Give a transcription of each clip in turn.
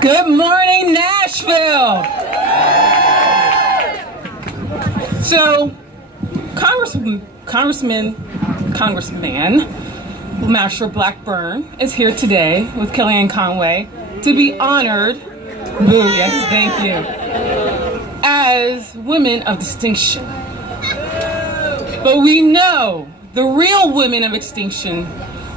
Good morning, Nashville. So, Congressman Marsha Blackburn is here today with Kellyanne Conway to be honored, yes, thank you, as women of distinction. But we know the real women of distinction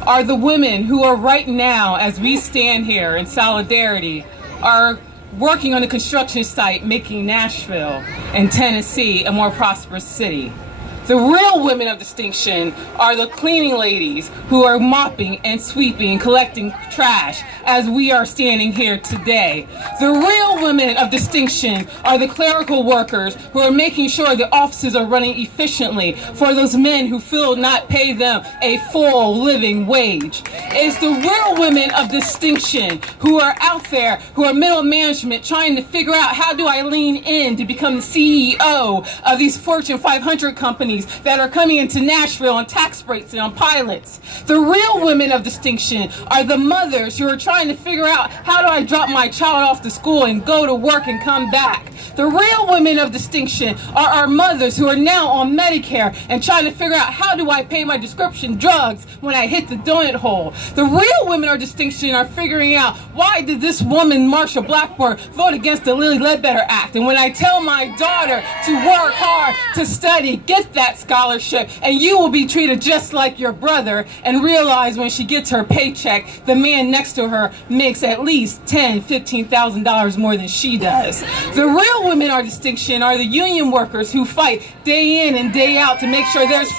are the women who are right now, as we stand here in solidarity, are working on the construction site making Nashville and Tennessee a more prosperous city. The real women of distinction are the cleaning ladies who are mopping and sweeping and collecting trash as we are standing here today. The real women of distinction are the clerical workers who are making sure the offices are running efficiently for those men who feel not pay them a full living wage. It's the real women of distinction who are out there, who are middle management, trying to figure out how do I lean in to become the CEO of these Fortune 500 companies that are coming into Nashville on tax breaks and on pilots. The real women of distinction are the mothers who are trying to figure out how do I drop my child off to school and go to work and come back. The real women of distinction are our mothers who are now on Medicare and trying to figure out how do I pay my prescription drugs when I hit the donut hole. The real women of distinction are figuring out why did this woman, Marsha Blackburn, vote against the Lilly Ledbetter Act. And when I tell my daughter to work hard, to study, get that scholarship, and you will be treated just like your brother, and realize when she gets her paycheck, the man next to her makes at least $10,000, $15,000 more than she does. The real women of distinction are the union workers who fight day in and day out to make sure there's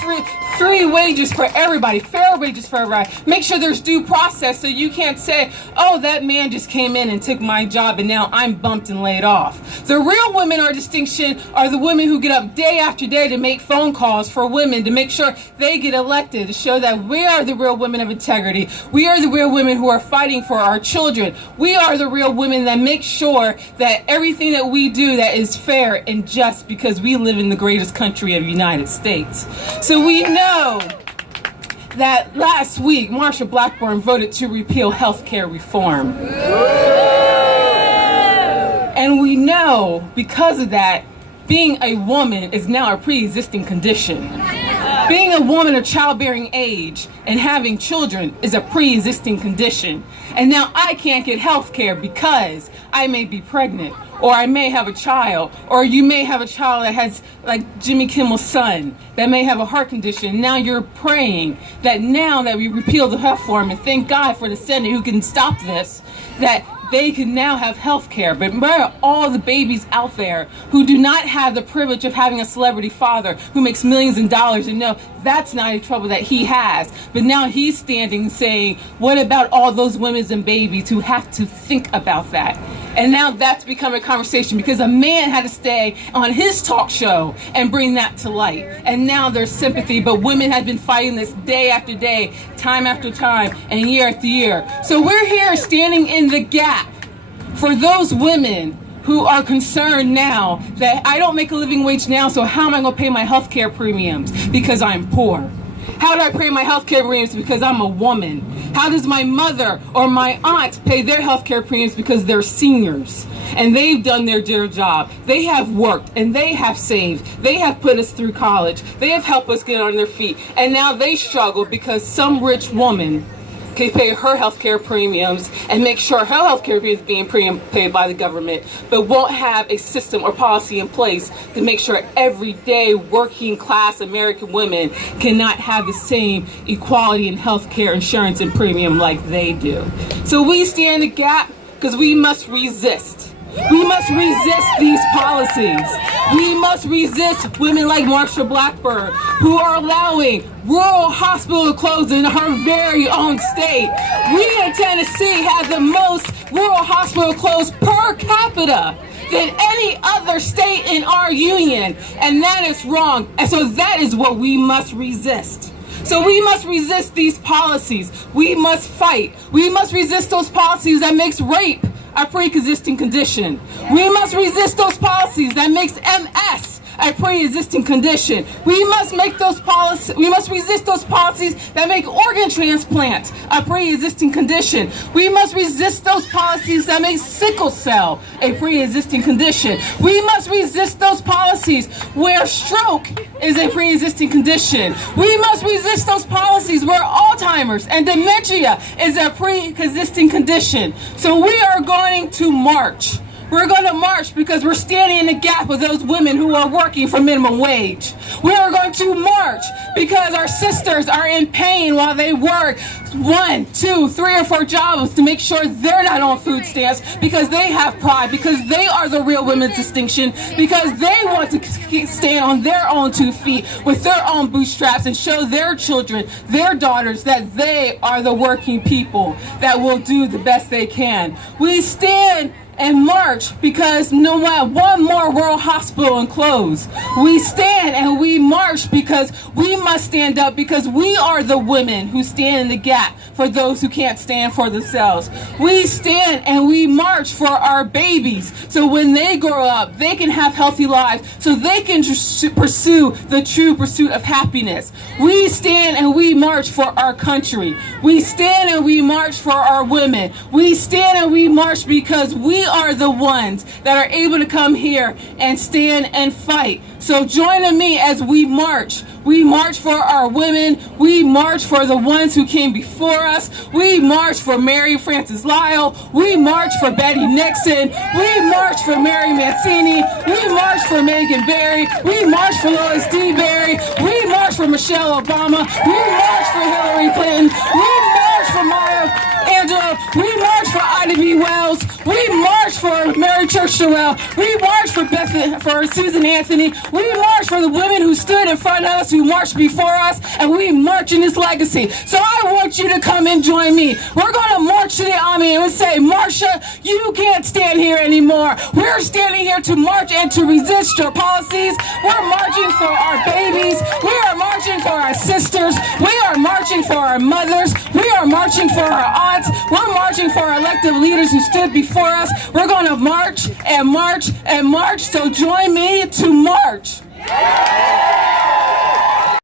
free wages for everybody, fair wages for everybody. Make sure there's due process so you can't say, oh, that man just came in and took my job and now I'm bumped and laid off. The real women of distinction are the women who get up day after day to make phone calls for women to make sure they get elected, to show that we are the real women of integrity. We are the real women who are fighting for our children. We are the real women that make sure that everything that we do that is fair and just, because we live in the greatest country of the United States. So we know that last week Marsha Blackburn voted to repeal health care reform. And we know because of that, being a woman is now a pre-existing condition. Being a woman of childbearing age and having children is a pre-existing condition. And now I can't get health care because I may be pregnant, or I may have a child, or you may have a child that has, like Jimmy Kimmel's son, that may have a heart condition. Now you're praying that now that we repeal the health reform, and thank God for the Senate who can stop this, that they can now have health care. But where are all the babies out there who do not have the privilege of having a celebrity father who makes millions of dollars and know that's not a trouble that he has? But now he's standing saying, what about all those women and babies who have to think about that? And now that's become a conversation because a man had to stay on his talk show and bring that to light. And now there's sympathy, but women have been fighting this day after day, time after time, and year after year. So we're here standing in the gap for those women who are concerned now that I don't make a living wage now, so how am I going to pay my health care premiums because I'm poor? How do I pay my health care premiums because I'm a woman? How does my mother or my aunt pay their health care premiums because they're seniors and they've done their dear job? They have worked and they have saved. They have put us through college. They have helped us get on their feet. And now they struggle because some rich woman can pay her health care premiums and make sure her health care is being paid by the government, but won't have a system or policy in place to make sure everyday working class American women cannot have the same equality in health care insurance and premium like they do. So we stand the gap because we must resist. We must resist these policies. We must resist women like Marsha Blackburn who are allowing rural hospital to close in her very own state. We in Tennessee have the most rural hospital closed per capita than any other state in our union, and that is wrong. And so that is what we must resist. So we must resist these policies. We must fight. We must resist those policies that makes rape a pre-existing condition. We must resist those policies that makes MS a pre-existing condition. We must make those policies, we must resist those policies that make organ transplants a pre-existing condition. We must resist those policies that make sickle cell a pre-existing condition. We must resist those policies where stroke is a pre-existing condition. We must resist those policies where Alzheimer's and dementia is a pre-existing condition. So we are going to march. We're going to march because we're standing in the gap with those women who are working for minimum wage. We are going to march because our sisters are in pain while they work 1, 2, 3, or 4 jobs to make sure they're not on food stamps, because they have pride, because they are the real women's distinction, because they want to stand on their own 2 feet with their own bootstraps and show their children, their daughters, that they are the working people that will do the best they can. We stand and march because no matter one more rural hospital and close. We stand and we march because we must stand up, because we are the women who stand in the gap for those who can't stand for themselves. We stand and we march for our babies, so when they grow up, they can have healthy lives, so they can pursue the true pursuit of happiness. We stand and we march for our country. We stand and we march for our women. We stand and we march because we are the ones that are able to come here and stand and fight. So join me as we march. We march for our women. We march for the ones who came before us. We march for Mary Frances Lyle. We march for Betty Nixon. We march for Mary Mancini. We march for Megan Barry. We march for Lois D. Berry. We march for Michelle Obama. We march for Hillary Clinton. We march for Maya Angelou. We march for Ida B. Wells. We march for Mary Church Terrell. We march for Susan Anthony. We march for the women who stood in front of us, who marched before us, and we march in this legacy. So I want you to come and join me. We're going to march to the army and say, Marsha, you can't stand here anymore. We're standing here to march and to resist your policies. We're marching for our babies. We are marching for our sisters. We are marching for our mothers. We are marching for our aunts. We're marching for our elected leaders who stood before us. We're going to march and march and march. So join me to march.